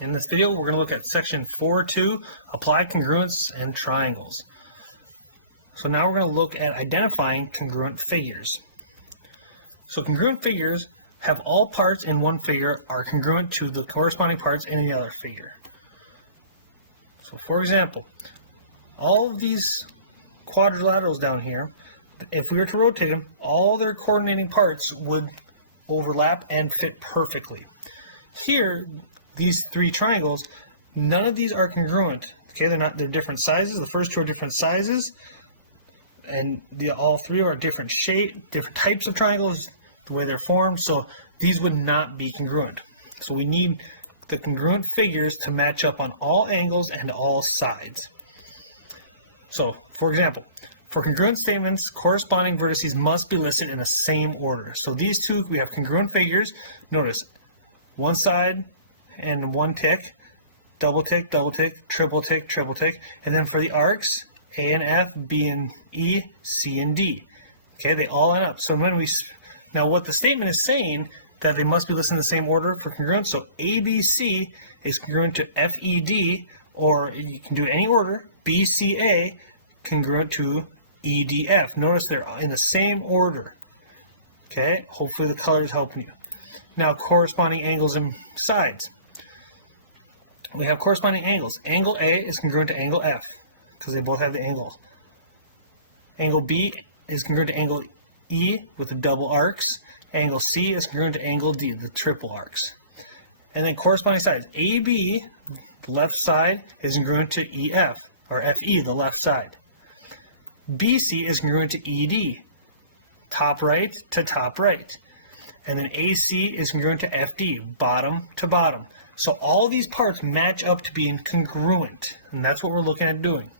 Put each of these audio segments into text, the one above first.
In this video, we're going to look at section 4.2, apply congruence and triangles. So now we're going to look at identifying congruent figures. So congruent figures have all parts in one figure are congruent to the corresponding parts in the other figure. So for example, all of these quadrilaterals down here, if we were to rotate them, all their coordinating parts would overlap and fit perfectly. Here, these three triangles, none of these are congruent. Okay, they're different sizes. The first two are different sizes, and all three are different shape, different types of triangles, the way they're formed. So these would not be congruent. So we need the congruent figures to match up on all angles and all sides. So, for example, for congruent statements, corresponding vertices must be listed in the same order. So these two, we have congruent figures. Notice, one side and one tick, double tick, triple tick, and then for the arcs, A and F, B and E, C and D. Okay, they all line up. So now what the statement is saying, that they must be listed in the same order for congruence. So ABC is congruent to FED, or you can do it any order, BCA congruent to EDF. Notice they're in the same order. Okay, hopefully the color is helping you. Now corresponding angles and sides. We have corresponding angles. Angle A is congruent to angle F, because they both have the angles. Angle B is congruent to angle E with the double arcs. Angle C is congruent to angle D, the triple arcs. And then corresponding sides. AB, the left side, is congruent to EF, or FE, the left side. BC is congruent to ED, top right to top right. And then AC is congruent to FD, bottom to bottom. So all these parts match up to being congruent, and that's what we're looking at doing.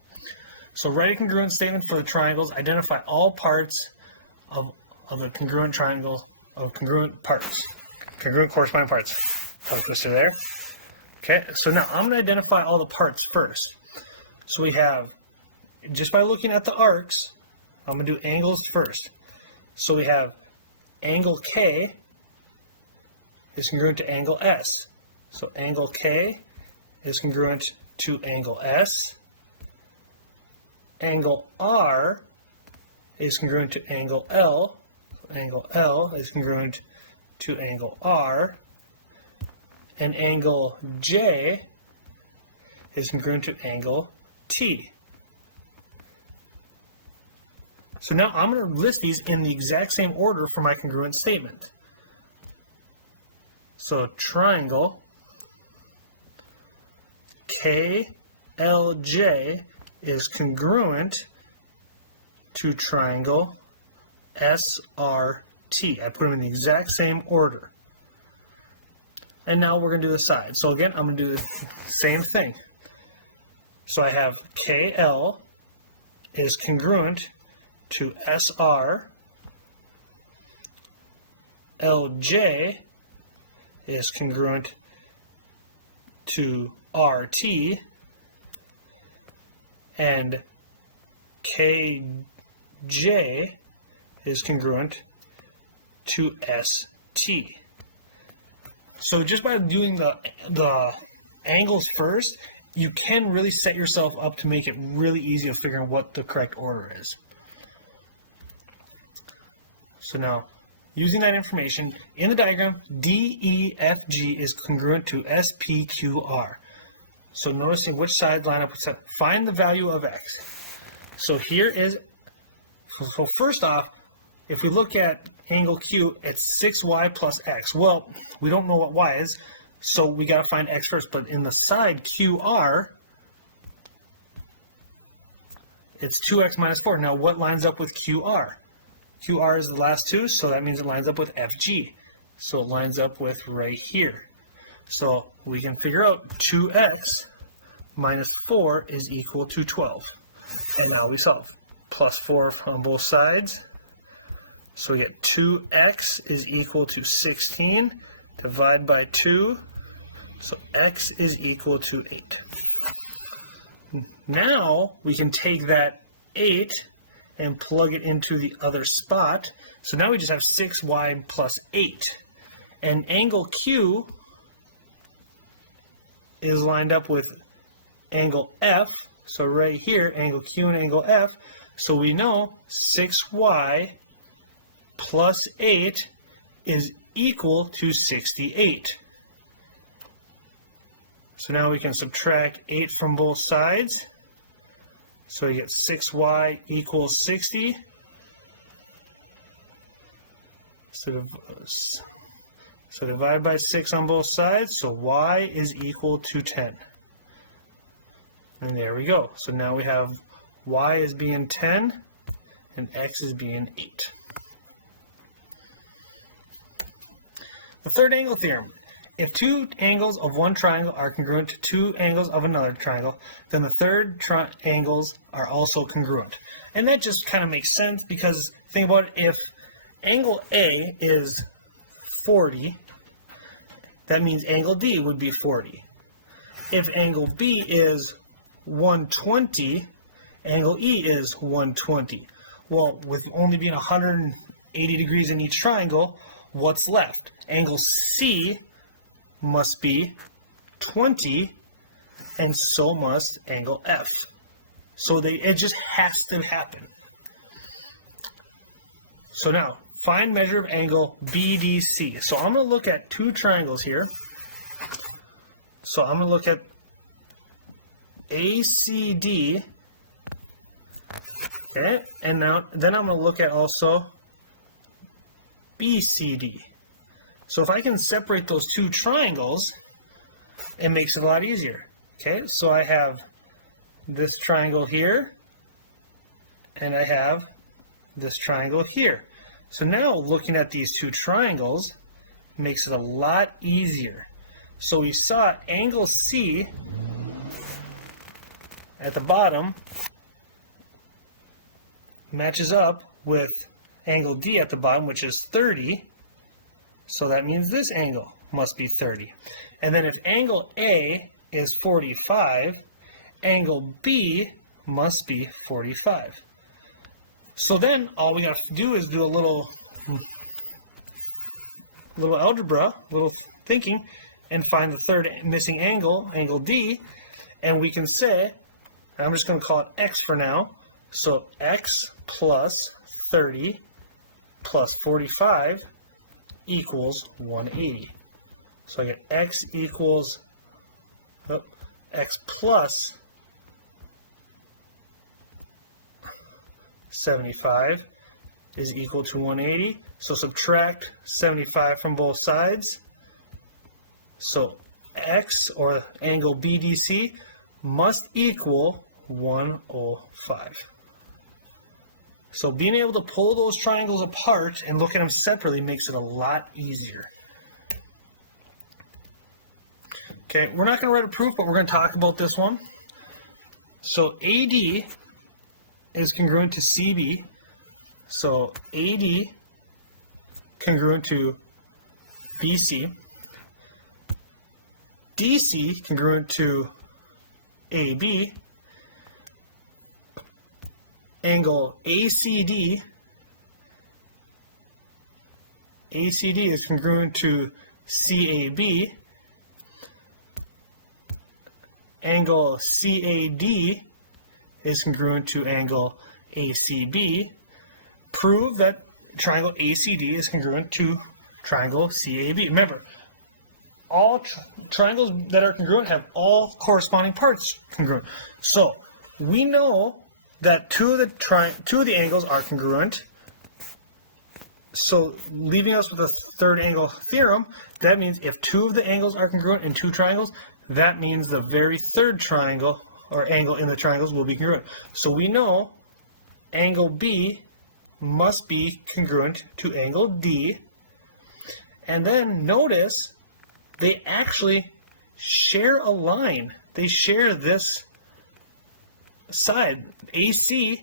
So write a congruent statement for the triangles. Identify all parts of the congruent triangle, of congruent parts, congruent corresponding parts. Tongue twister there. Okay, so now I'm going to identify all the parts first. So we have, just by looking at the arcs, I'm going to do angles first. So we have angle K is congruent to angle S. So angle K is congruent to angle S. Angle R is congruent to angle L. Angle L is congruent to angle R. And angle J is congruent to angle T. So now I'm going to list these in the exact same order for my congruent statement. So triangle KLJ is congruent to triangle SRT. I put them in the exact same order. And now we're going to do the side. So again, I'm going to do the same thing. So I have KL is congruent to SR. LJ is congruent to RT, and KJ is congruent to ST. So just by doing the angles first, you can really set yourself up to make it really easy of figuring what the correct order is. So now, using that information, in the diagram, DEFG is congruent to SPQR. So notice in which side line up with that. Find the value of X. So here is, so first off, if we look at angle Q, it's 6y plus X. Well, we don't know what Y is, so we got to find X first. But in the side QR, it's 2X minus 4. Now what lines up with QR? QR is the last two, so that means it lines up with FG. So it lines up with right here. So we can figure out 2x minus 4 is equal to 12. And now we solve. Plus 4 on both sides. So we get 2x is equal to 16. Divide by 2. So x is equal to 8. Now we can take that 8 and plug it into the other spot. So now we just have 6y plus 8. And angle Q is lined up with angle F. So right here, angle Q and angle F. So we know 6y plus 8 is equal to 68. So now we can subtract 8 from both sides. So we get 6y equals 60. So divide by 6 on both sides. So y is equal to 10. And there we go. So now we have y is being 10 and x is being 8. The third angle theorem. If two angles of one triangle are congruent to two angles of another triangle, then the third angles are also congruent. And that just kind of makes sense because think about it, if angle A is 40, that means angle D would be 40. If angle B is 120, angle E is 120. Well, with only being 180 degrees in each triangle, what's left? Angle C must be 20, and so must angle F. So it just has to happen. So now, find measure of angle BDC. So I'm going to look at two triangles here. So I'm going to look at ACD, okay, and then I'm going to look at also BCD. So if I can separate those two triangles, it makes it a lot easier. Okay, so I have this triangle here, and I have this triangle here. So now looking at these two triangles makes it a lot easier. So we saw angle C at the bottom matches up with angle D at the bottom, which is 30. So that means this angle must be 30. And then if angle A is 45, angle B must be 45. So then all we have to do is do a little algebra, little thinking, and find the third missing angle, angle D, and we can say, I'm just going to call it x for now, so x plus 30 plus 45 equals 180. So I get x equals x plus 75 is equal to 180. So subtract 75 from both sides. So x, or angle BDC, must equal 105. So being able to pull those triangles apart and look at them separately makes it a lot easier. Okay, we're not going to write a proof, but we're going to talk about this one. So AD is congruent to CB. So AD congruent to BC. DC congruent to AB. Angle ACD is congruent to CAB. Angle CAD is congruent to angle ACB. Prove that triangle ACD is congruent to triangle CAB. Remember, all triangles that are congruent have all corresponding parts congruent. So we know that two of the angles are congruent. So leaving us with a third angle theorem, that means if two of the angles are congruent in two triangles, that means the very third triangle or angle in the triangles will be congruent. So we know angle B must be congruent to angle D. And then notice they actually share a line. They share this side. AC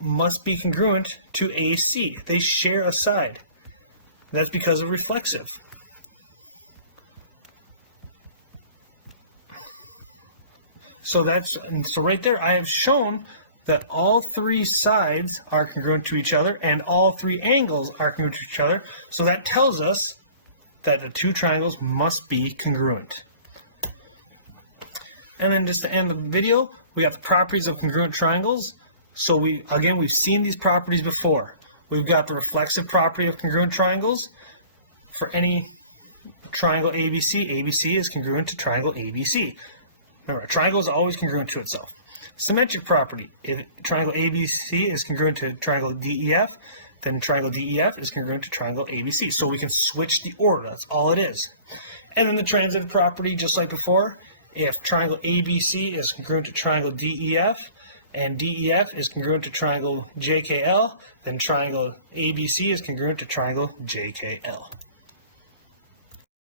must be congruent to AC. They share a side. That's because of reflexive. So right there I have shown that all three sides are congruent to each other and all three angles are congruent to each other. So that tells us that the two triangles must be congruent. And then just to end the video, we got the properties of congruent triangles. So we've seen these properties before. We've got the reflexive property of congruent triangles. For any triangle ABC, ABC is congruent to triangle ABC. Remember, a triangle is always congruent to itself. Symmetric property, if triangle ABC is congruent to triangle DEF, then triangle DEF is congruent to triangle ABC. So we can switch the order, that's all it is. And then the transitive property, just like before, if triangle ABC is congruent to triangle DEF, and DEF is congruent to triangle JKL, then triangle ABC is congruent to triangle JKL.